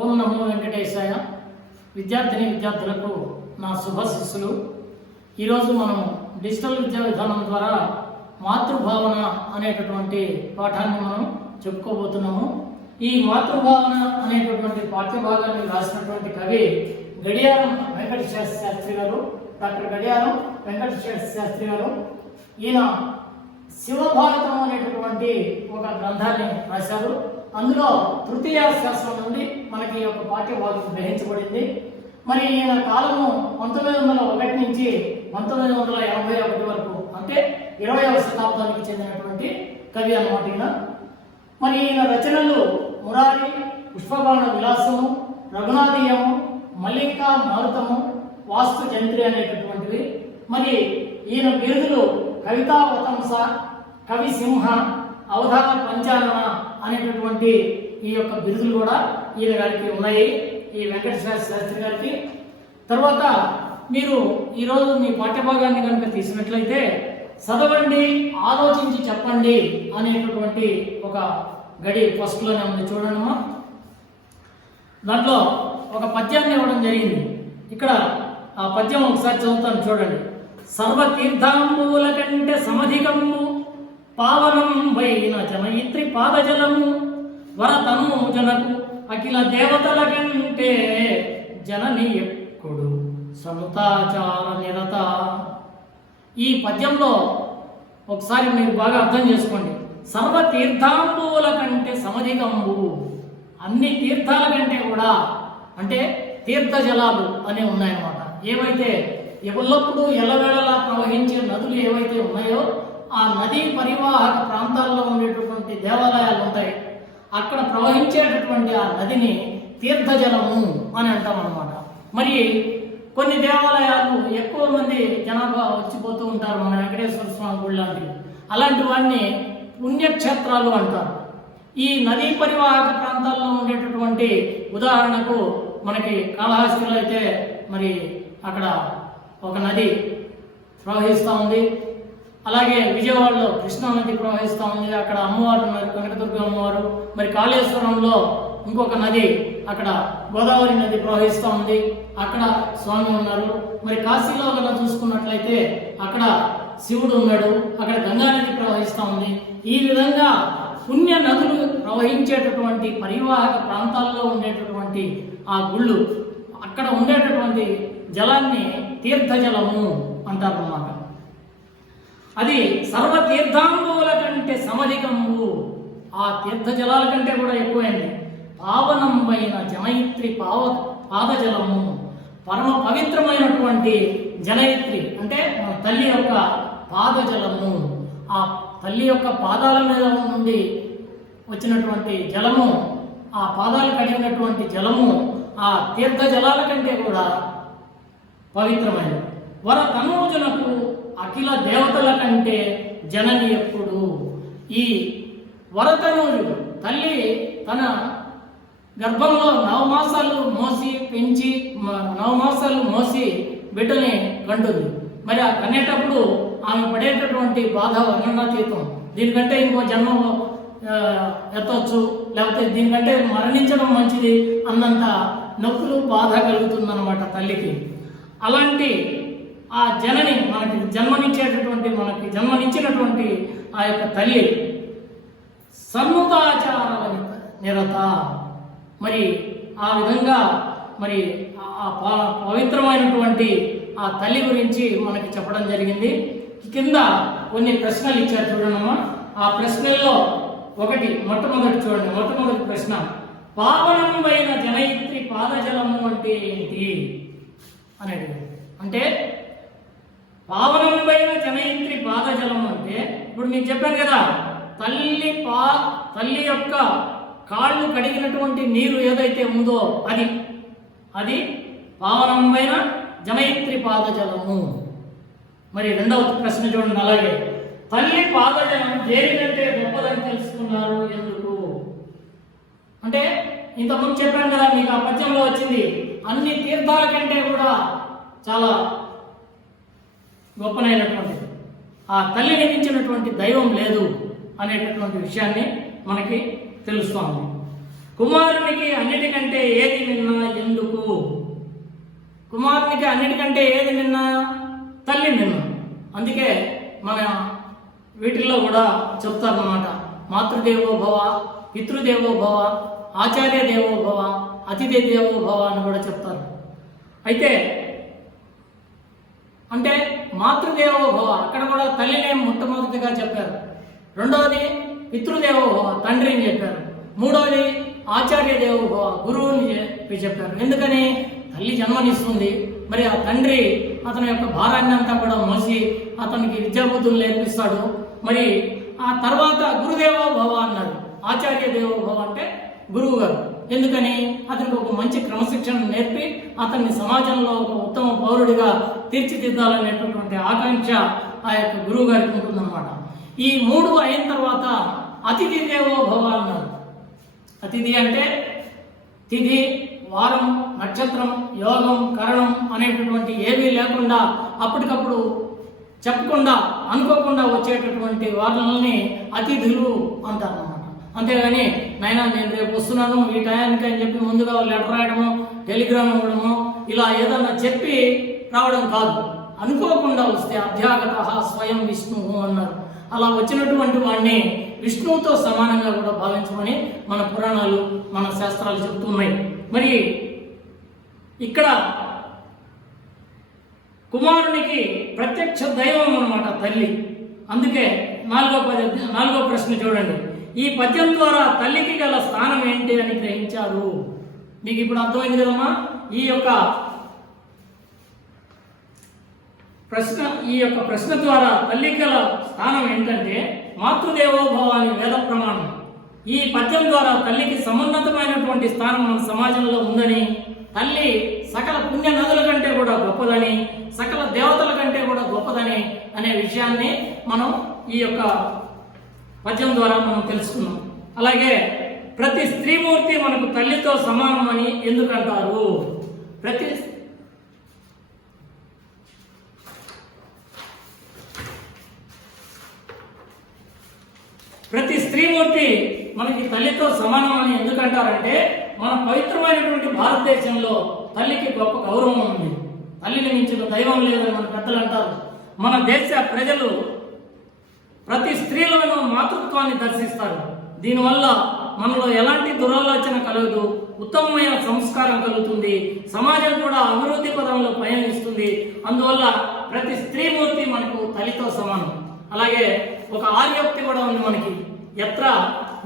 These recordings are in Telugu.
ఓం నమో వెంకటేశాయ. విద్యార్థులకు నా శుభశిస్సులు. ఈరోజు మనం డిజిటల్ విద్యా విధానం ద్వారా మాతృభావన అనేటటువంటి పాఠాన్ని మనం చెప్పుకోబోతున్నాము. ఈ మాతృభావన అనేటటువంటి పాఠ్యభాగాన్ని రాసినటువంటి కవి గడియారం వెంకట శాస్త్రి గారు, డాక్టర్ గడియారం వెంకట శాస్త్రి గారు. ఈయన శివభారతం అనేటటువంటి ఒక గ్రంథాన్ని రాశారు. అందులో తృతీయ శాస్త్రం నుండి మనకి ఒక పాఠ్యభాగం గ్రహించబడింది. మరి ఈయన కాలము 1901 నుంచి 1981 వరకు, అంటే 20వ శతాబ్దానికి చెందినటువంటి కవి అన్నమాట ఈయన. మరి ఈయన రచనలు మురారి, పుష్పబాణ విలాసము, రఘునాథీయము, మల్లికా మారుతము, వాస్తు జంత్రి అనేటటువంటివి. మరి ఈయన బిరుదులు కవితావతంస, కవి సింహ, అవధాన పంచానన అనేటటువంటి ఈ యొక్క బిరుదులు కూడా ఈయన గారికి ఉన్నాయి, ఈ వెంకట శాస్త్రి గారికి. తర్వాత మీరు ఈరోజు మీ పాఠ్యభాగాన్ని కనుక తీసినట్లయితే చదవండి, ఆలోచించి చెప్పండి అనేటటువంటి ఒక గడి ఫస్ట్లోనే ఉంది, చూడండి. దాంట్లో ఒక పద్యాన్ని ఇవ్వడం జరిగింది. ఇక్కడ ఆ పద్యం ఒకసారి చదువుతాను, చూడండి. సర్వతీర్థాంబూల కంటే సమధికము పావనం వైన జనయిత్రి పాదజలము వరతనూజనకు అఖిల దేవతల కంటే జనని ఎక్కుడు సముతాచార నిరత. ఈ పద్యంలో ఒకసారి మీరు బాగా అర్థం చేసుకోండి. సర్వతీర్థాంబుల కంటే సమధికంబు, అన్ని తీర్థాల కంటే కూడా, అంటే తీర్థ జలాలు అనే ఉన్నాయన్నమాట. ఏవైతే ఎల్లప్పుడూ ఎల్లవేళలా ప్రవహించే నదులు ఏవైతే ఉన్నాయో ఆ నదీ పరివాహక ప్రాంతాల్లో ఉండేటటువంటి దేవాలయాలు ఉంటాయి. అక్కడ ప్రవహించేటటువంటి ఆ నదిని తీర్థజలము అని అంటాం అన్నమాట. మరి కొన్ని దేవాలయాలు ఎక్కువ మంది జనాభా వచ్చిపోతూ ఉంటారు, మన వెంకటేశ్వర స్వామి గుడి లాంటివి. అలాంటి వాటిని పుణ్యక్షేత్రాలు అంటారు. ఈ నదీ పరివాహక ప్రాంతాల్లో ఉండేటటువంటి, ఉదాహరణకు మనకి కాళహస్తిలో అయితే మరి అక్కడ ఒక నది ప్రవహిస్తూ ఉంది. అలాగే విజయవాడలో కృష్ణా నది ప్రవహిస్తూ ఉంది, అక్కడ అమ్మవారు ఉన్నారు, కనకదుర్గ అమ్మవారు. మరి కాళేశ్వరంలో ఇంకొక నది, అక్కడ గోదావరి నది ప్రవహిస్తూ ఉంది, అక్కడ స్వామి ఉన్నారు. మరి కాశీలో కనుక చూసుకున్నట్లయితే అక్కడ శివుడు ఉన్నాడు, అక్కడ గంగా నది ప్రవహిస్తూ ఉంది. ఈ విధంగా పుణ్య నదులు ప్రవహించేటటువంటి పరివాహక ప్రాంతాల్లో ఉండేటటువంటి ఆ గుళ్ళు, అక్కడ ఉండేటటువంటి జలాన్ని తీర్థజలము అంటారు అన్నమాట. అది సర్వతీర్థాంబుల కంటే సమధికము, ఆ తీర్థ జలాల కంటే కూడా ఎక్కువైంది. పావనంబైన జనయిత్రి పాదజలము, పరమ పవిత్రమైనటువంటి జనయిత్రి అంటే మన తల్లి యొక్క పాదజలము. ఆ తల్లి యొక్క పాదాల మీద నుండి వచ్చినటువంటి జలము, ఆ పాదాలు కడిగినటువంటి జలము ఆ తీర్థ జలాల కంటే కూడా పవిత్రమైనది. వర తనూజనకు అఖిల దేవతల కంటే జనని ఎప్పుడు. ఈ వరతనూజుడు తల్లి తన గర్భంలో 9 మాసాలు మోసి పెంచి 9 మాసాలు మోసి బిడ్డని కంటుంది. మరి ఆ కనేటప్పుడు ఆమె పడేటటువంటి బాధ వర్ణనాతీతం. దీనికంటే ఇంకో జన్మ ఎత్తవచ్చు, లేకపోతే దీనికంటే మరణించడం మంచిది అన్నంత నొప్పులు, బాధ కలుగుతుందన్నమాట తల్లికి. అలాంటి ఆ జనని, మనకి జన్మనిచ్చినటువంటి ఆ యొక్క తల్లి సన్ముతాచార నిరత. మరి ఆ విధంగా మరి ఆ పవిత్రమైనటువంటి ఆ తల్లి గురించి మనకి చెప్పడం జరిగింది. కింద కొన్ని ప్రశ్నలు ఇచ్చారు, చూడమ్మా. ఆ ప్రశ్నల్లో మొట్టమొదటి చూడండి. మొట్టమొదటి ప్రశ్న, పావనమైన జనయిత్రి పాదజలము అంటే ఏంటి అనేది. అంటే పావనమైన జనయిత్రి పాదజలం అంటే, ఇప్పుడు మీకు చెప్పాను కదా, తల్లి యొక్క కాళ్ళు కడిగినటువంటి నీరు ఏదైతే ఉందో అది పావనమైన జనయిత్రి పాదజలము. మరి రెండవ ప్రశ్న చూడండి. అలాగే తల్లి పాదజలం దేనికంటే గొప్పదని తెలుసుకున్నారు, ఎందుకు? అంటే ఇంతకుముందు చెప్పాను కదా మీకు, ఆ పద్యంలో వచ్చింది, అన్ని తీర్థాల కంటే కూడా చాలా గొప్పనైనటువంటిది, ఆ తల్లిని మించినటువంటి దైవం లేదు అనేటటువంటి విషయాన్ని మనకి తెలుస్తోంది. కుమారునికి అన్నిటికంటే ఏది మిన్న ఎందుకు? కుమారునికి అన్నిటికంటే ఏది మిన్న? తల్లి మిన్న. అందుకే మన వీటిల్లో కూడా చెప్తారన్నమాట, మాతృదేవో భవ, పితృదేవో భవ, ఆచార్య దేవో భవ, అతిథి దేవో భవ అని కూడా చెప్తారు. అయితే అంటే మాతృదేవో భవ అక్కడ కూడా తల్లినే మొట్టమొదటిగా చెప్పారు. రెండవది పితృదేవో భవ, తండ్రిని చెప్పారు. మూడవది ఆచార్య దేవో భవ, గురువుని చెప్పారు. ఎందుకని? తల్లి జన్మనిస్తుంది, మరి ఆ తండ్రి అతని యొక్క భారాన్ని అంతా కూడా మోసి అతనికి విద్యాబుద్ధులు నేర్పిస్తాడు. మరి ఆ తర్వాత గురుదేవో భవ అన్నాడు. ఆచార్య దేవో భవ అంటే గురువు గారు. ఎందుకని? అతనికి ఒక మంచి క్రమశిక్షణ నేర్పి అతన్ని సమాజంలో ఒక ఉత్తమ పౌరుడిగా తీర్చిదిద్దాలనేటటువంటి ఆకాంక్ష ఆ యొక్క గురువు గారికి ఉంటుందన్నమాట. ఈ మూడు అయిన తర్వాత అతిథి దేవో భవ అన్నారు. అతిథి అంటే తిథి, వారం, నక్షత్రం, యోగం, కరణం అనేటటువంటి ఏమీ లేకుండా అప్పటికప్పుడు చెప్పకుండా అనుకోకుండా వచ్చేటటువంటి వాళ్ళని అతిథులు అంటారన్నమాట. అంతేగాని నాయన నేను రేపు వస్తున్నాను ఈ టయానికి అని చెప్పి ముందుగా లెటర్ రాయడము, టెలిగ్రామ్ ఇవ్వడము, ఇలా ఏదన్నా చెప్పి రావడం కాదు. అనుకోకుండా వస్తే అధ్యాగత స్వయం విష్ణువు అన్నారు. అలా వచ్చినటువంటి వాడిని విష్ణువుతో సమానంగా కూడా భావించమని మన పురాణాలు, మన శాస్త్రాలు చెబుతున్నాయి. మరి ఇక్కడ కుమారునికి ప్రత్యక్ష దైవం అన్నమాట తల్లి. అందుకే నాలుగో ప్రశ్న చూడండి. ఈ పద్యం ద్వారా తల్లికి గల స్థానం ఏంటి అని గ్రహించారు? మీకు ఇప్పుడు అర్థమైంది కదమ్మా. ఈ యొక్క ప్రశ్న ద్వారా తల్లికి గల స్థానం ఏంటంటే మాతృదేవోభవ అని వేద ప్రమాణం. ఈ పద్యం ద్వారా తల్లికి సమున్నతమైనటువంటి స్థానం మన సమాజంలో ఉందని, తల్లి సకల పుణ్య నదుల కంటే కూడా గొప్పదని, సకల దేవతల కంటే కూడా గొప్పదని అనే విషయాన్ని మనం ఈ యొక్క పద్యం ద్వారా మనం తెలుసుకున్నాం. అలాగే ప్రతి స్త్రీమూర్తి మనకు తల్లితో సమానమని ఎందుకంటారు? ప్రతి స్త్రీమూర్తి మనకి తల్లితో సమానమని ఎందుకంటారంటే మన పవిత్రమైనటువంటి భారతదేశంలో తల్లికి గొప్ప గౌరవం ఉంది. తల్లిని మించిన దైవం లేదని మన పెద్దలు అంటారు. మన దేశ ప్రజలు ప్రతి స్త్రీలను మాతృత్వాన్ని దర్శిస్తారు. దీనివల్ల మనలో ఎలాంటి దురాలోచన కలగదు, ఉత్తమమైన సంస్కారం కలుగుతుంది, సమాజం కూడా అభివృద్ధి పదంలో పయనిస్తుంది. అందువల్ల ప్రతి స్త్రీమూర్తి మనకు తల్లితో సమానం. అలాగే ఒక ఆర్యోక్తి కూడా ఉంది మనకి, ఎత్ర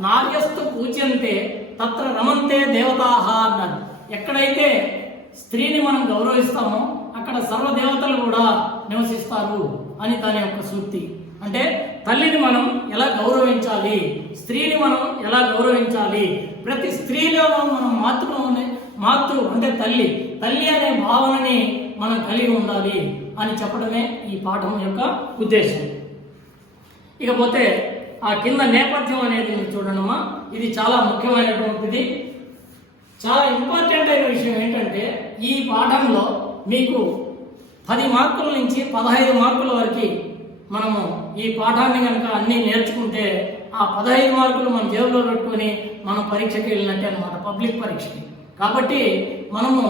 నార్యస్తు పూజ్యంతే తత్ర రమంతే దేవతాహ అన్నారు. ఎక్కడైతే స్త్రీని మనం గౌరవిస్తామో అక్కడ సర్వదేవతలు కూడా నివసిస్తారు అని దాని యొక్క సూక్తి. అంటే తల్లిని మనం ఎలా గౌరవించాలి, స్త్రీని మనం ఎలా గౌరవించాలి, ప్రతి స్త్రీలో మనం మాతృ అంటే తల్లి అనే భావనని మనం కలిగి ఉండాలి అని చెప్పడమే ఈ పాఠం యొక్క ఉద్దేశం. ఇకపోతే ఆ కింద నేపథ్యం అనేది చూడడమా, ఇది చాలా ముఖ్యమైనటువంటిది. చాలా ఇంపార్టెంట్ అయిన విషయం ఏంటంటే ఈ పాఠంలో మీకు 10 మార్కుల నుంచి 15 మార్కుల వరకు మనము ఈ పాఠాన్ని కనుక అన్నీ నేర్చుకుంటే ఆ 15 మార్కులు మన జేబులో పెట్టుకొని మనం పరీక్షకి వెళ్ళినట్టే అనమాట, పబ్లిక్ పరీక్షకి. కాబట్టి మనము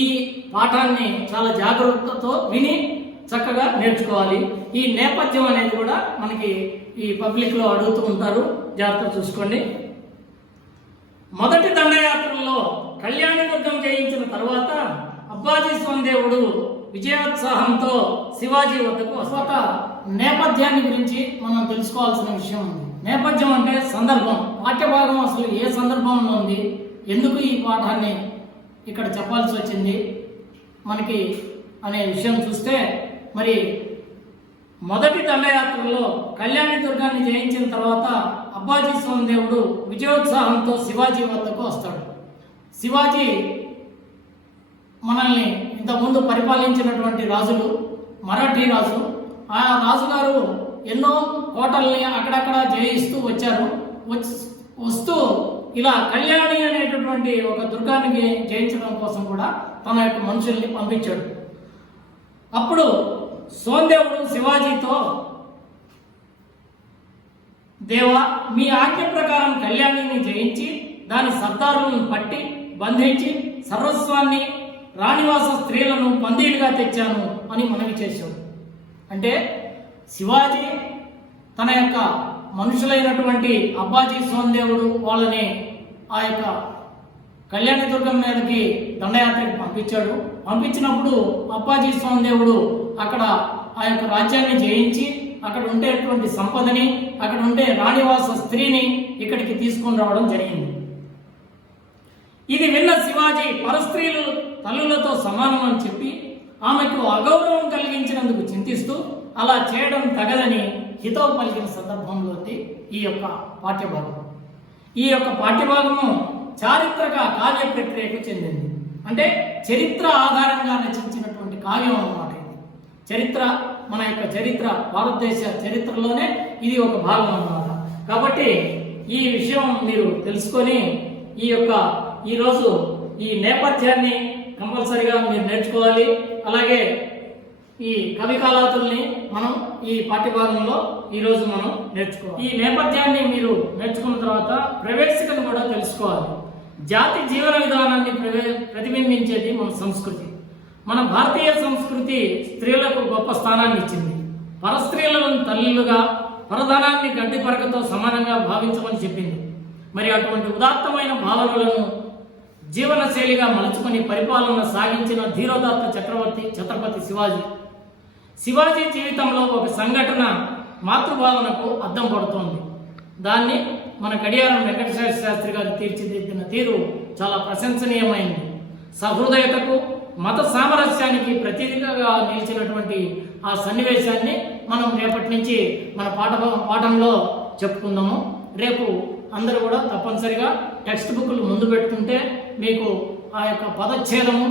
ఈ పాఠాన్ని చాలా జాగ్రత్తతో విని చక్కగా నేర్చుకోవాలి. ఈ నేపథ్యం అనేది కూడా మనకి ఈ పబ్లిక్లో అడుగుతూ ఉంటారు, జాగ్రత్త చూసుకోండి. మొదటి దండయాత్రలో కళ్యాణి దుర్గం చేయించిన తర్వాత అబ్బాజీ స్వామిదేవుడు విజయోత్సాహంతో శివాజీ వద్దకు వస్తాక నేపథ్యాన్ని గురించి మనం తెలుసుకోవాల్సిన విషయం ఉంది. నేపథ్యం అంటే సందర్భం. పాఠ్యభాగం అసలు ఏ సందర్భంలో ఉంది, ఎందుకు ఈ పాఠాన్ని ఇక్కడ చెప్పాల్సి వచ్చింది మనకి అనే విషయం చూస్తే, మరి మొదటి దండయాత్రలో కళ్యాణి దుర్గాన్ని జయించిన తర్వాత అబ్బాజీ స్వామిదేవుడు విజయోత్సాహంతో శివాజీ వద్దకు వస్తాడు. శివాజీ మనల్ని ఇంతకుముందు పరిపాలించినటువంటి రాజులు, మరాఠీ రాజు, ఆ రాజుగారు ఎన్నో కోటల్ని అక్కడక్కడ జయిస్తూ వచ్చారు. వస్తూ ఇలా కళ్యాణి అనేటటువంటి ఒక దుర్గాన్ని జయించడం కోసం కూడా తన యొక్క మనుషుల్ని పంపించాడు. అప్పుడు సోందేవుడు శివాజీతో, దేవా, మీ ఆజ్ఞ ప్రకారం కళ్యాణిని జయించి దాని సర్దారులను పట్టి బంధించి సర్వస్వాన్ని రాణివాస స్త్రీలను బందీలుగా తెచ్చాను అని మనవి చేశాడు. అంటే శివాజీ తన యొక్క మనుషులైనటువంటి అబ్బాజీ సోందేవుడు వాళ్ళని ఆ యొక్క కళ్యాణదుర్గం మీదకి దండయాత్రకి పంపించాడు. పంపించినప్పుడు అప్పాజీ సోందేవుడు అక్కడ ఆ యొక్క రాజ్యాన్ని జయించి అక్కడ ఉండేటువంటి సంపదని, అక్కడ ఉండే రాణివాస స్త్రీని ఇక్కడికి తీసుకొని రావడం జరిగింది. ఇది విన్న శివాజీ పరస్త్రీలు తల్లులతో సమానం అని చెప్పి ఆమెకు అగౌరవం కలిగించినందుకు చింతిస్తూ అలా చేయడం తగదని హితవు పలికిన సందర్భంలో ఈ యొక్క పాఠ్యభాగం. ఈ యొక్క పాఠ్యభాగము చారిత్రక కావ్య ప్రక్రియకు చెందింది. అంటే చరిత్ర ఆధారంగా రచించినటువంటి కావ్యం అన్నమాట. ఇది చరిత్ర, మన యొక్క చరిత్ర, భారతదేశ చరిత్రలోనే ఇది ఒక భాగం అన్నమాట. కాబట్టి ఈ విషయం మీరు తెలుసుకొని ఈరోజు ఈ నేపథ్యాన్ని కంపల్సరిగా మీరు నేర్చుకోవాలి. అలాగే ఈ కవి కాలాతుల్ని మనం ఈ పాఠ్యభాగంలో ఈరోజు మనం నేర్చుకోవాలి. ఈ నేపథ్యాన్ని మీరు నేర్చుకున్న తర్వాత ప్రవేశికను కూడా తెలుసుకోవాలి. జాతి జీవన విధానాన్ని ప్రతిబింబించేది మన సంస్కృతి. మన భారతీయ సంస్కృతి స్త్రీలకు గొప్ప స్థానాన్ని ఇచ్చింది. పరస్త్రీలను తల్లులుగా, పరధనాన్ని గడ్డి పరకతో సమానంగా భావించమని చెప్పింది. మరి అటువంటి ఉదాత్తమైన భావనలను జీవనశైలిగా మలుచుకొని పరిపాలన సాగించిన ధీరోదాత్త చక్రవర్తి ఛత్రపతి శివాజీ జీవితంలో ఒక సంఘటన మాతృభావనకు అద్దం పడుతోంది. దాన్ని మన గడియారం వెంకటేశ్వర శాస్త్రి గారు తీర్చిదిద్దిన తీరు చాలా ప్రశంసనీయమైంది. సహృదయతకు, మత సామరస్యానికి ప్రతీకగా నిలిచినటువంటి ఆ సన్నివేశాన్ని మనం రేపటి నుంచి మన పాఠంలో చెప్పుకుందాము. రేపు అందరూ కూడా తప్పనిసరిగా టెక్స్ట్ బుక్లు ముందు పెట్టుకుంటే మీకు ఆ యొక్క పదచ్ఛేదము,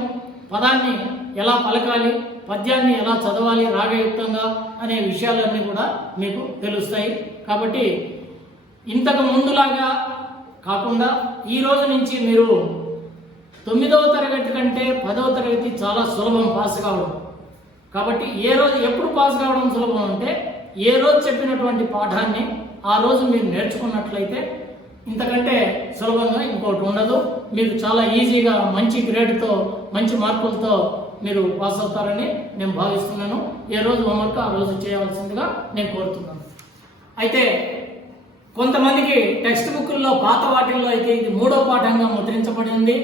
పదాన్ని ఎలా పలకాలి, పద్యాన్ని ఎలా చదవాలి రాగయుక్తంగా అనే విషయాలన్నీ కూడా మీకు తెలుస్తాయి. కాబట్టి ఇంతకు ముందులాగా కాకుండా ఈ రోజు నుంచి మీరు 9వ తరగతి కంటే 10వ తరగతి చాలా సులభం పాస్ కావడం. కాబట్టి ఎప్పుడు పాస్ కావడం సులభం అంటే ఏ రోజు చెప్పినటువంటి పాఠాన్ని ఆ రోజు మీరు నేర్చుకున్నట్లయితే ఇంతకంటే సులభంగా ఇంకోటి ఉండదు. మీకు చాలా ఈజీగా మంచి గ్రేడ్తో, మంచి మార్కులతో మీరు పాస్ అవుతారని నేను భావిస్తున్నాను. ఏ రోజు హోంవర్క్ ఆ రోజు చేయవలసిందిగా నేను కోరుతున్నాను. అయితే కొంతమందికి టెక్స్ట్ బుక్ల్లో పాత వాటిల్లో అయితే ఇది 3వ పాఠంగా ముద్రించబడింది.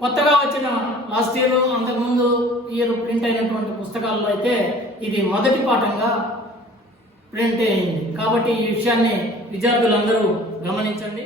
కొత్తగా వచ్చిన లాస్ట్ ఇయర్, అంతకుముందు ఇయర్ ప్రింట్ అయినటువంటి పుస్తకాల్లో అయితే ఇది 1వ పాఠంగా ప్రింట్ అయింది. కాబట్టి ఈ విషయాన్ని విద్యార్థులందరూ గమనించండి.